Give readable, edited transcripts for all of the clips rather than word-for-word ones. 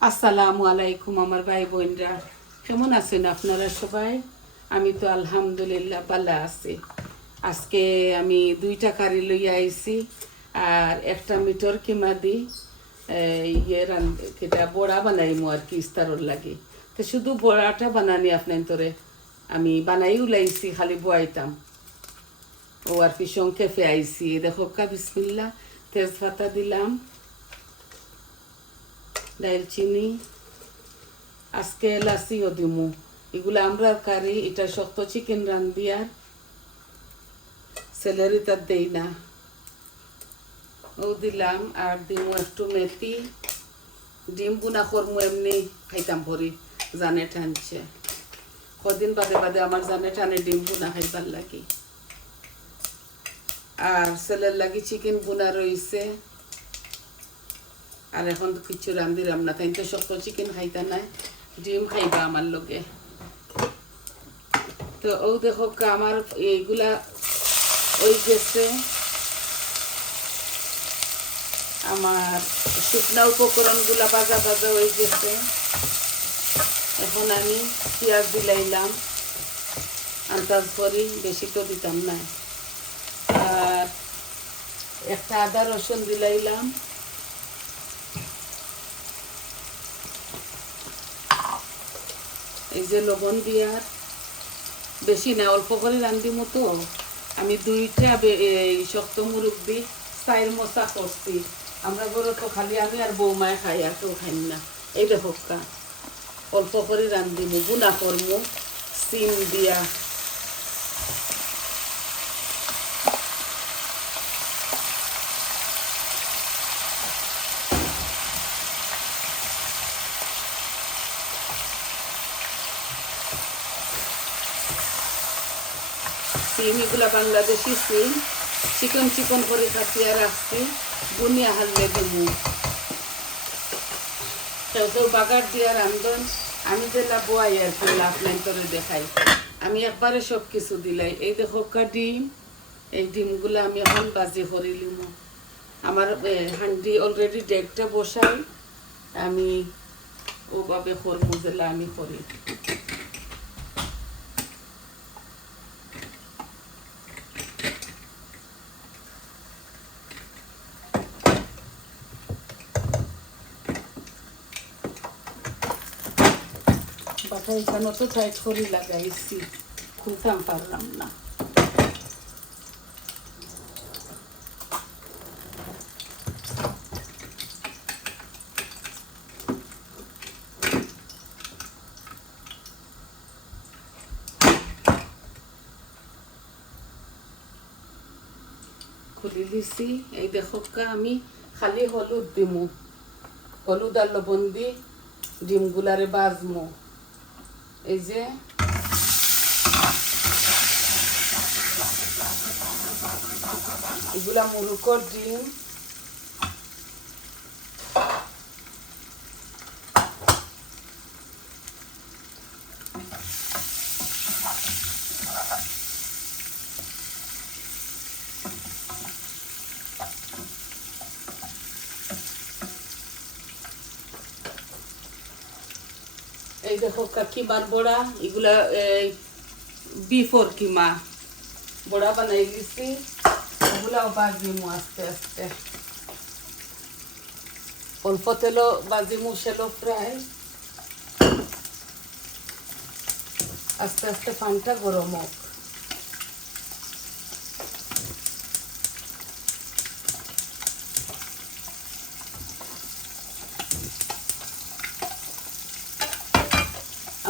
আসসালামু আলাইকুম আমার ভাই বোনরা, কেমন আছেন আপনারা সবাই? আমি তো আলহামদুলিল্লাহ ভালো আছি। আজকে আমি দুইটা কারি লইয়া আইছি আর একটা মিটর কিমা দি কেটা বড়া বানাইমু আর কি ইস্তারর লাগে। তো শুধু বড়াটা বানানি আপনার তোরে আমি বানাই উলাইছি, খালি বয়াইতাম ও আর কি সংক্ষেপে আইছি। দেখো কা বিসমিল্লা, তেজপাতা দিলাম, দারচিনি, আজকে এলাচিও দিমু। এগুলো আমরা কারি, এটা শক্ত চিকেন রান্ধি আর স্যালারি তার দেই না। ও দিলাম আর দিমু একটু মেথি। ডিম বুনা করমু, এমনি খাইতাম ভরি, জানে টানছে। কদিন বাদে বাদে আমার জানে টানে ডিম বুনা খাইবার লাগি। আর ছেলের লাগি চিকেন বুনা রয়েছে। আর এখন তো কিছু রান্ধিলাম না, তাই তো শক্ত চিকেন খাইতা নাই, ডিম খাইবা আমার লগে। তো ও দেখো আমার এইগুলা ওই গেছে, আমার শুকনা উপকরণগুলা ভাজা ভাজা হয়ে গেছে। এখন আমি পেঁয়াজ দিলাইলাম আন্দাজ করি, বেশি তো দিতাম না। আর একটা আদা রসুন দিলাইলাম। এই যে লবণ দিয়ার, বেশি না, অল্প করে রান্ধিমো তো। আমি দুইটা এই শক্ত মুরগ দি চাইর মশা করছি। আমরা ঘরে তো খালি আমি আর বৌমায় খাই, আর কেউ খাই না। এই দেখো অল্প করে রান্ধিমু, বুনা করমু সিম দিয়া। সিম এগুলা বাংলাদেশি সিম, চিকন চিকন করে কাটিয়া রাখছি, বুনিয়া হাললে দিমু। কেউ কেউ বাগার দিয়া রান্ধন, আমি যেটা বয়াই আর কি লাফলাইন করে দেখাই। আমি একবারে সব কিছু দিলাই। এই দেখো ডিম, এই ডিমগুলো আমি এখন বাজি করে লিমু। আমার হান্ডি অলরেডি ডেকটা বসাই, আমি ওভাবে করমু যেলা আমি করি। বাটা এখানে তো টাইট করে লাগাইছি, খুলতাম পারলাম না। খুলি দিছি। এই দেখো আমি খালি হলুদ দিমু, হলুদ আর লবণ দি ডিমগুলারে বাজমু। এই যে এগুলা মুরুকর ডিম। এই দেখো কিমার বড়া, এগুলা বিফোর কিমা বড়া বানাই দিছি, এগুলাও বাজিমু আস্তে আস্তে। অল্প তেলও বাজিমু, সেলো ফ্রাই। আস্তে আস্তে পানটা গরম হোক।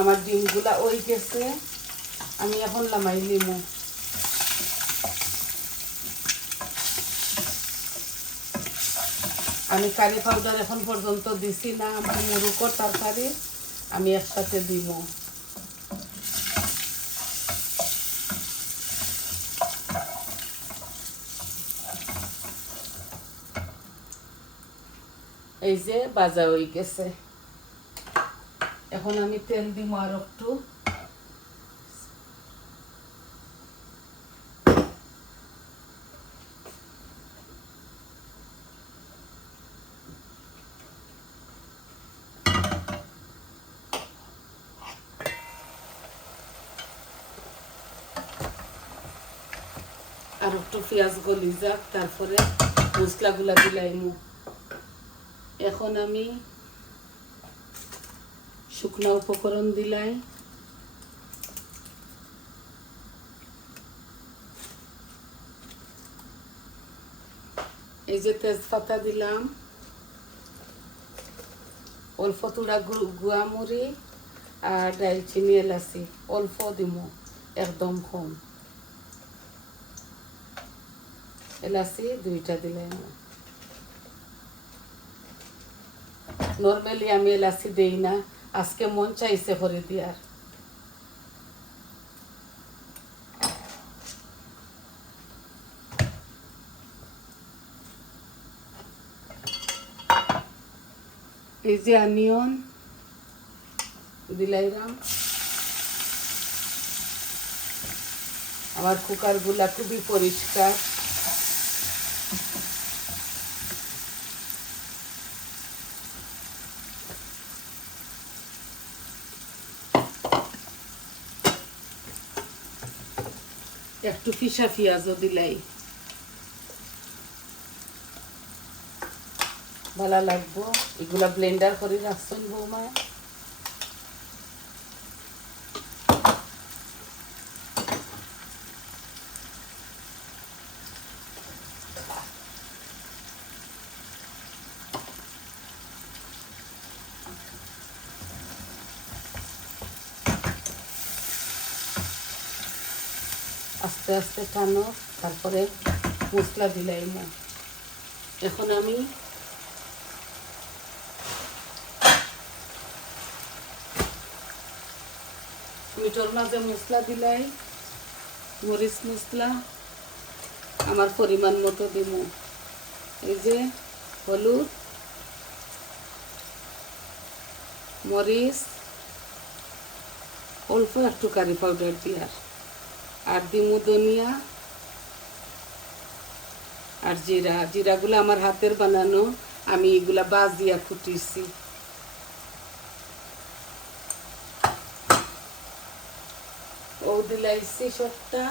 আমার ডিমগুলা ওই গেছে, আমি এখন লামাই লিমু। আমি কারি পাউডার এখন পর্যন্ত দিছি না, আমার মুরুকর তরকারি আমি একসাথে দিব। এই যে বাজা হয়ে গেছে, এখন আমি তেল দিব আর একটু। আর একটু পেঁয়াজ গলি যাক, তারপরে মশলাগুলা দিলাইমু। এখন আমি শুকনা উপকরণ দিলাই। এই যে তেজপাতা দিলাম, অল্প তুড়া গুয়ামরি আর দালচিনি এলাচি অল্প দিমু, একদম কম। এলাচি 2টা দিলাম। নর্মালি আমি এলাচি দেই না, আজকে মন চাইছে করে দিয়ার। এই যে অনিয়ন দিলাইরাম। আমার কুকারগুলা খুবই পরিষ্কার। একটু পিসা পেঁয়াজও দিলাই, ভালো লাগবো। এগুলা ব্লেন্ডার করে রাখছেন বৌমা। আস্তে আস্তে টানো, তারপরে মশলা দিলাইম। এখন আমি মিটর মাঝে মশলা দিলাই, মরিচ মশলা আমার পরিমাণ মতো দিব। এই যে হলুদ, মরিচ, অল্প একটু কারি পাউডার দিয়ার, আর দিমু ধনিয়া আর জিরা। জিরাগুলো আমার হাতের বানানো, আমি এগুলা বাজ দিয়া কুটিছি। ও দিলাইছি সবটা।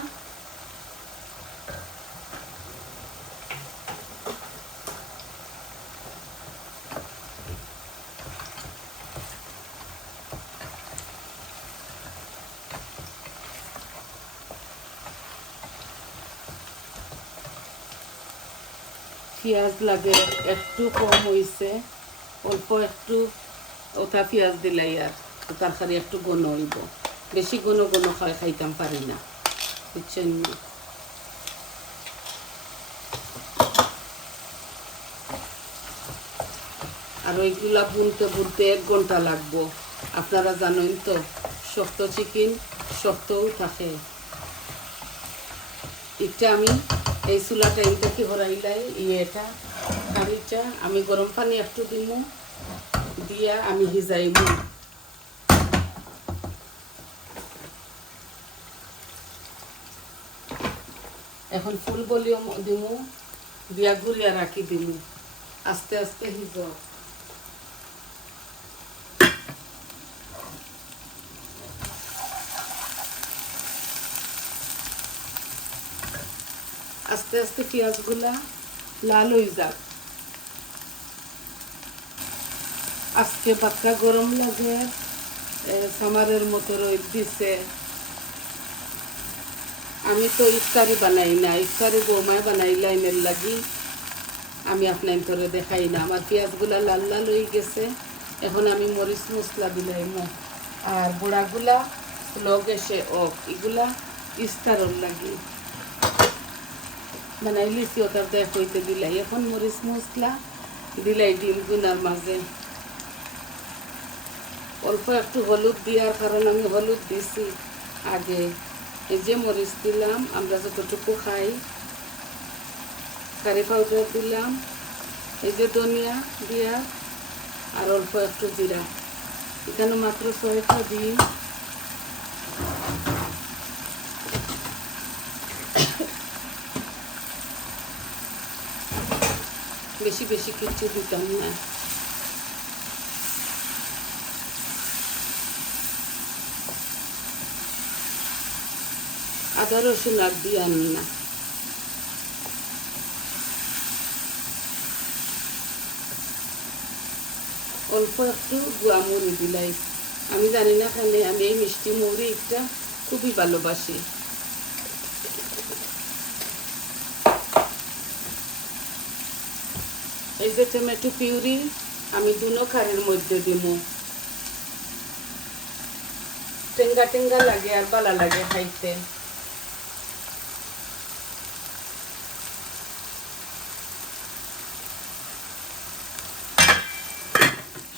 পেঁয়াজ লাগে একটু কম হয়েছে, অল্প একটু ওটা পেঁয়াজ দিলাই, আর তরকারি একটু ঘন হইব। বেশি ঘন ঘন খাইতাম পারি না, বুঝছেন না। আর ওইগুলা বুনতে বুনতে 1 ঘন্টা লাগবো। আপনারা জানেন তো, শক্ত চিকেন শক্তও থাকে। এটা আমি এই চুলাটা এইটা কি হরাইলাই, এটা কারিটা আমি গরম পানি একটু দিমু, দিয়া আমি হিজাইমু। এখন ফুল ভলিউম দিমু, দিয়া গুড়িয়া রাখি দিমু, আস্তে আস্তে হিজ। আস্তে আস্তে পেঁয়াজগুলা লাল হয়ে যাক। আজকে পাক্কা গরম লাগে, সামারের মতো রোদ দিছে। আমি তো ইফতারি বানাই না, ইফতারি বৌমায় বানাইলাই এর লাগি আমি আপনার করে দেখাই না। আমার পেঁয়াজগুলা লাল লাল হয়ে গেছে। এখন আমি মরিচ মশলা দিলাম, আর বুড়াগুলা লগ এসে এগুলা ইফতারর লাগি বানাই লিছি, ওটার দেখ হইতে দিলাই। এখন মরিচ মশলা দিলাই ডিম গুনার মাঝে, অল্প একটু হলুদ দেওয়ার কারণ আমি হলুদ দিছি আগে। এই যে মরিচ দিলাম, আমরা যতটুকু খাই। কারি পাউডার দিলাম, এই যে ধনিয়া দিয়া, আর অল্প একটু জিরা। এখানে মাত্র 6টা ডিম। বেশি বেশি কিছু দিতাম না। আদা রসুন আর দিয়ান না। অল্প একটু গুয়া মুড়ি দিলাই। আমি জানি না কেন আমি এই মিষ্টি মুড়ি একটা খুবই ভালোবাসি। এই যে টমেটো পিউরি আমি দুনো খারের মধ্যে দিব। টেঙ্গা টেঙ্গা লাগে আর ভালো লাগে খাইতে।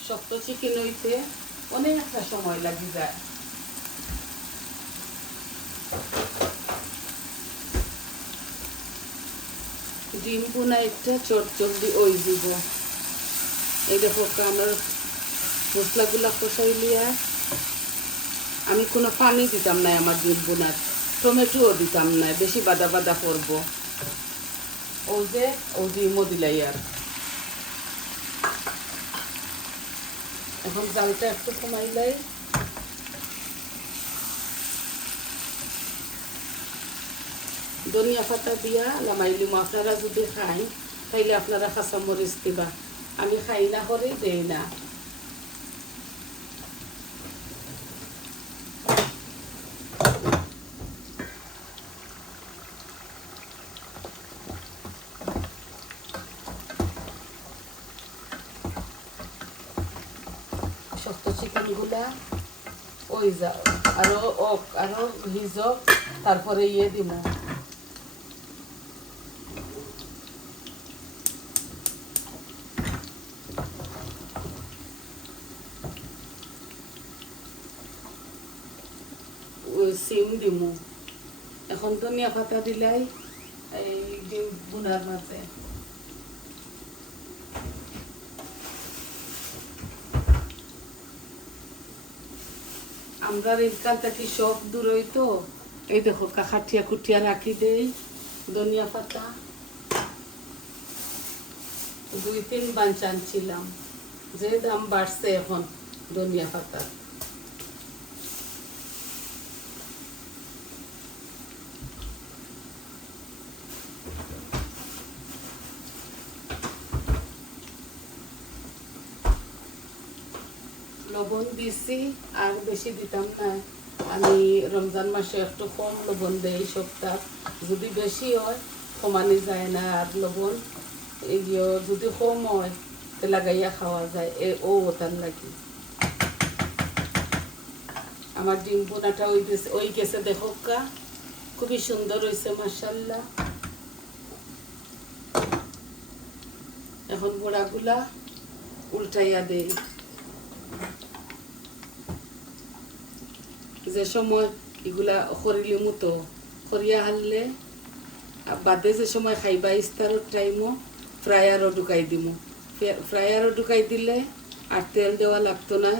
শক্ত চিকেন হইতে অনেকটা সময় লাগে যায়। ডিম ভুনা একটা চটচলদি ওই দিব। এই দেখো আমার মশলাগুলা কষাই লিয়া আমি কোনো পানি দিতাম না আমার ডিম ভুনার, টমেটোও দিতাম না, বেশি বাদা বাদা করবো। ও যে ও ডিমও দিলাই আর এখন জালটা একটু কমাইলাই। ধনিয়া পাতা দিয়া লামাইলিম। আপনারা যদি খাই তাইলে আপনারা কাঁচামরিচ দিবা, আমি খাই না করে দেই না। শক্ত চিকেনগুলা ওই যা আরো ভিজক, তারপরে দিব। সিম দিমু। এখন ধনিয়া পাতা দিলাই এই ডিম ভুনার মাঝে। আমরা এখান থেকে সব দূর হইতো। এই দেখো কাখাটিয়া খুটিয়া রাখি দেই ধনিয়া পাতা। 2-3 বাঞ্চ আনছিলাম, যে দাম বাড়ছে এখন ধনিয়া পাতা। লবণ দিছি, আর বেশি দিতাম না। আমি রমজান মাসে একটু কম লবণ দেই সপ্তাহ, যদি বেশি হয় কমানি যায় না। আর লবণ এগুলো যদি কম হয় তো লাগাইয়া খাওয়া যায়, ওটার লাগি। আমার ডিম বোনাটা ওই গেছে দেখো কা, খুবই সুন্দর হয়েছে মাশাআল্লাহ। এখন বড়াগুলা উল্টাইয়া দেই। যে সময় এগুলা খরিলি মতো খরিয়া হারলে বাদে যে সময় খাইবা ইস্তারের টাইমও ফ্রায়ারও ঢুকাই দিব। ফ্রায়ারও ঢুকাই দিলে আর তেল দেওয়া লাগতো না।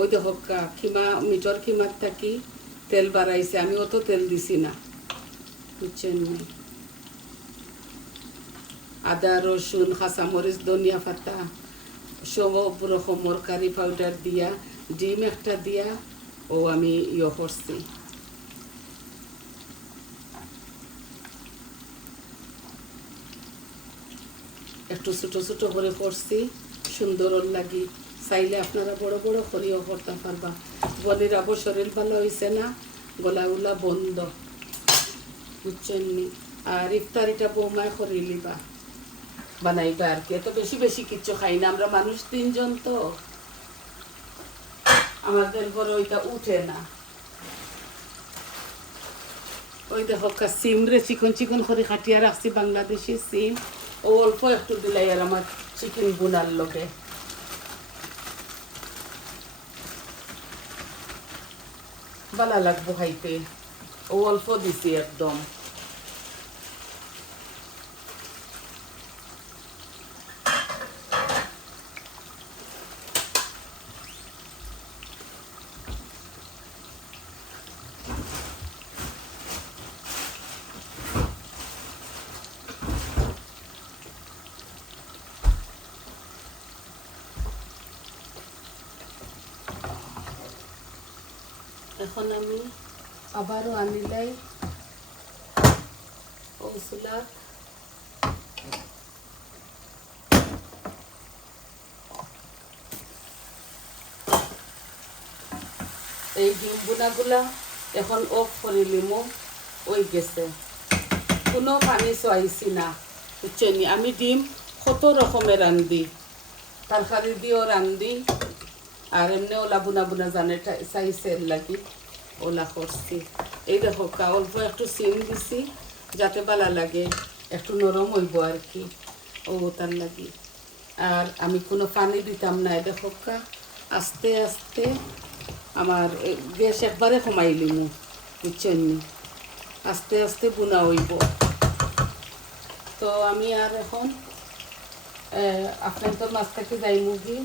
ওই দেখো খিমা মিটর খিমার থাকি তেল বাড়াইছে, আমি অত তেল দিছি না, বুঝছেন? আদা রসুন কাঁচামরিচ ধনিয়া পাতা সব রকমের কারি পাউডার দিয়া ডিম একটা দিয়া আমি করছি। একটু ছোট ছোট করে করছি, সুন্দর লাগি। চাইলে আপনারা বড় বড় করেও করতে পারবা। বলির আবার শরীর ভালো হয়েছে না, গলাগুলা বন্ধ, বুঝছেন নি? আর ইফতারিটা বৌমায় করে লিবা, বানাইবা আর কি। এত বেশি বেশি কিচ্ছু খাই না, আমরা মানুষ 3 জন তো, আমাদের ঘরে ওইটা উঠে না। ওই দেখো সিম রে চিকন চিকন করে খাটিয়া রাখছি, বাংলাদেশি সিম। ও অল্প একটু দিলাই আর আমার চিকেন বুনার লোকে। ভালো লাগবো খাইতে, ও অল্প দিছি একদম। এখন আমি আবারও আনিলাই ওসুলা। এই ডিম বোনাগুলা এখন অফ করে লিমু ওই গেছে কোনো পানি চাইছি না বুঝছেন আমি ডিম কত রকমের রান্ধি তরকারি দিয়েও রান্ধি আর এমনি ওলা বুনা বুনা জানে চাইছে লাগি ওলা করছি এই দেখো অল্প একটু সিম দিছি যাতে ভালো লাগে একটু নরম হইব আর কি ও তার লাগি আর আমি কোনো পানি দিতাম না দেখো আস্তে আস্তে আমার গ্যাস একবারে কমাই লিমু বুঝছেন আস্তে আস্তে বুনা হইব তো আমি আর এখন আপনার তো মাছ থেকে যাই মুগি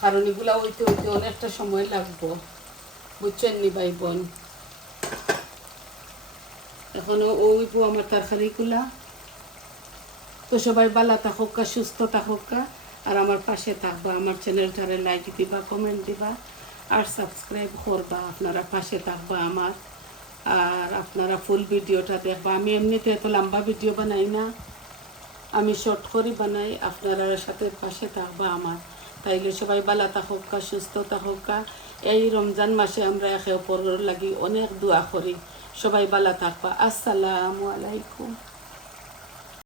কারণ এগুলা হইতে হইতে অনেকটা সময় লাগবো বুঝছেন নি ভাই বোন এখনো ওইব আমার তরকারিগুলা তো সবাই ভালো থাকুক সুস্থ থাকুক আর আমার পাশে থাকবা আমার চ্যানেলটারে লাইক দিবা কমেন্ট দিবা আর সাবস্ক্রাইব করবা আপনারা পাশে থাকবা আমার আর আপনারা ফুল ভিডিওটা দেখবা আমি এমনিতে এত লম্বা ভিডিও বানাই না আমি শর্ট করে বানাই আপনারা সাথে পাশে থাকবা আমার তাইলে সবাই ভালো থাকুক সুস্থ থাকুক এই রমজান মাসে আমরা একে অপরের লাগি অনেক দোয়া করি সবাই ভালো থাকবা আসসালামু আলাইকুম